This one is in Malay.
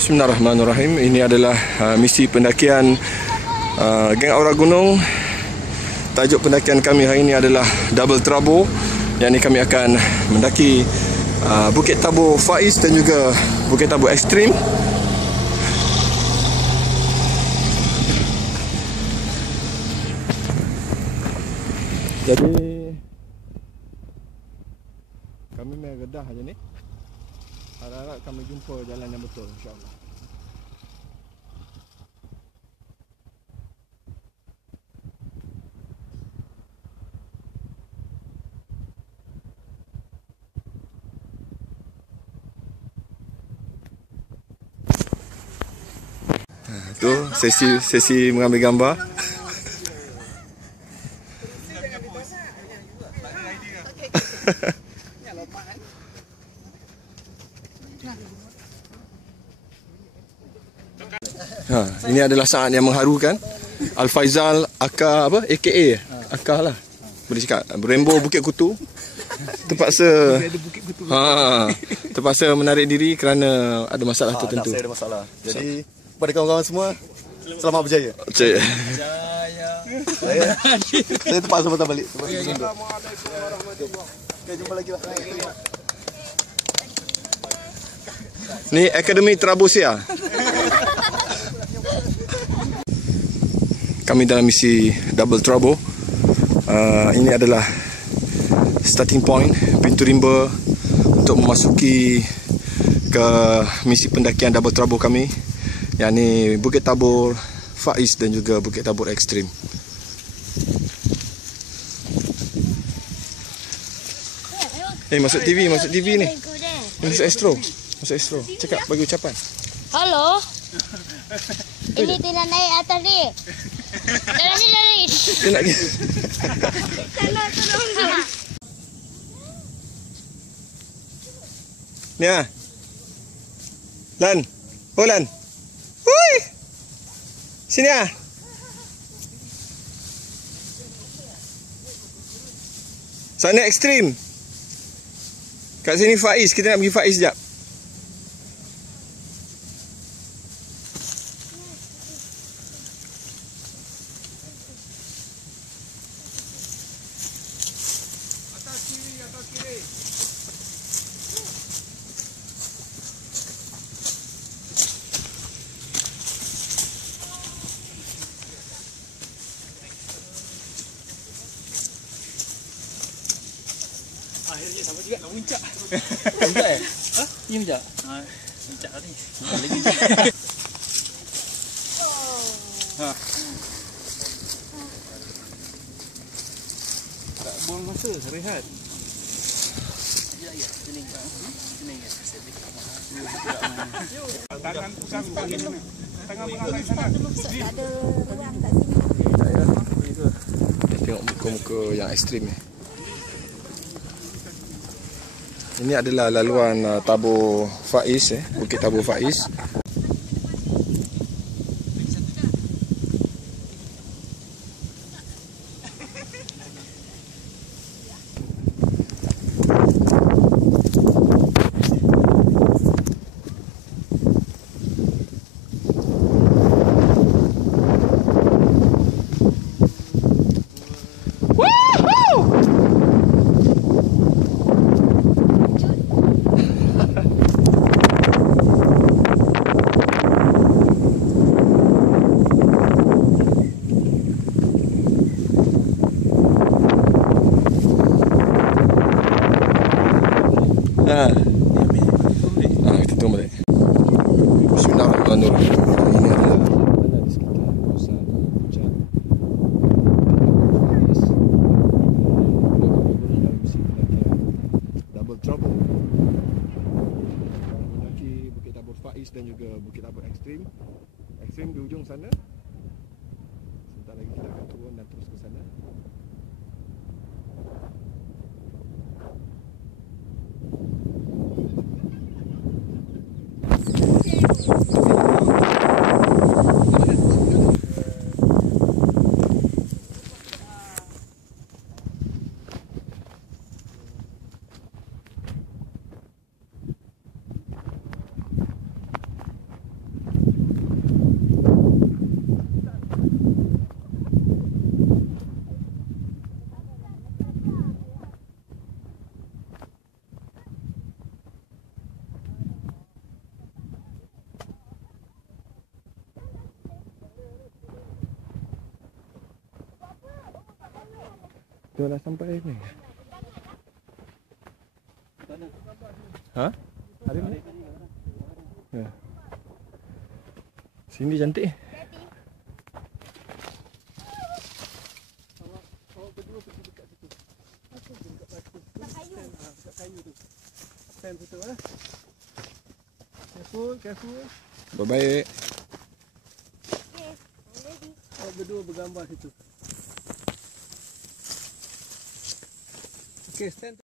Bismillahirrahmanirrahim. Ini adalah misi pendakian Geng Aura Gunung. Tajuk pendakian kami hari ini adalah Double Trouble. Yang ini kami akan mendaki Bukit Tabur Faiz dan juga Bukit Tabur Ekstrim. Jadi kami main redah aja ni. Harap-harap kami jumpa jalan yang betul, insyaAllah. Tu sesi mengambil gambar. Ini adalah saat yang mengharukan. Al-Faizal Aka apa? AKA Aka lah. Boleh cakap Rainbow Bukit Kutu terpaksa menarik diri kerana ada masalah tertentu. Saya ada masalah. Jadi kepada kawan-kawan semua, selamat berjaya. Cik. Saya terpaksa patah balik. Assalamualaikum warahmatullahi. Okay, jumpa lagi lah. Ni Akademi Trabusia. Kami dalam misi Double Trouble. Ini adalah starting point, pintu rimba untuk memasuki ke misi pendakian Double Trouble kami, yang ni Bukit Tabur Faiz dan juga Bukit Tabur Ekstrim. Masuk TV ni. Masuk Astro. Cakap, bagi ucapan. Halo. Ini tidak naik atas ni. Dari. Dia nak pergi. Tolong. Ni ah. Lan. Oh Lan. Hui. Sini ah. Sana ekstrim. Kat sini Faiz, kita nak pergi Faiz sekejap. Atas kiri. Akhirnya sama juga nak puncak. Puncak eh? Ha? Ini puncak? Puncak ni. Lagi puncak. Ha. Tak buang masa, rehat. Tangan pusat bagi mana? Tangan mengakai sana. Ada ruang kat sini. Tengok muka-muka yang ekstrim ni. Ini adalah laluan Tabur Faiz, Bukit Tabur Faiz. Kita tunggu balik. Bismillahirrahmanirrahim. Ini adalah mana di sekitar kawasan puncak Double Trouble. Mendaki Bukit Tabur Faiz dan juga Bukit Tabur Ekstrim. Ekstrim di ujung sana. Sebentar lagi kita akan turun dan terus ke sana. Kita dah sampai ni. Ha? Ada ni? Ya. Sini cantik. Awak berdua pergi dekat situ. Dekat batu. Dekat kayu tu. Stand situ eh. Careful. Baik-baik. Okay, ready. Awak berdua bergambar situ. Okay, stand.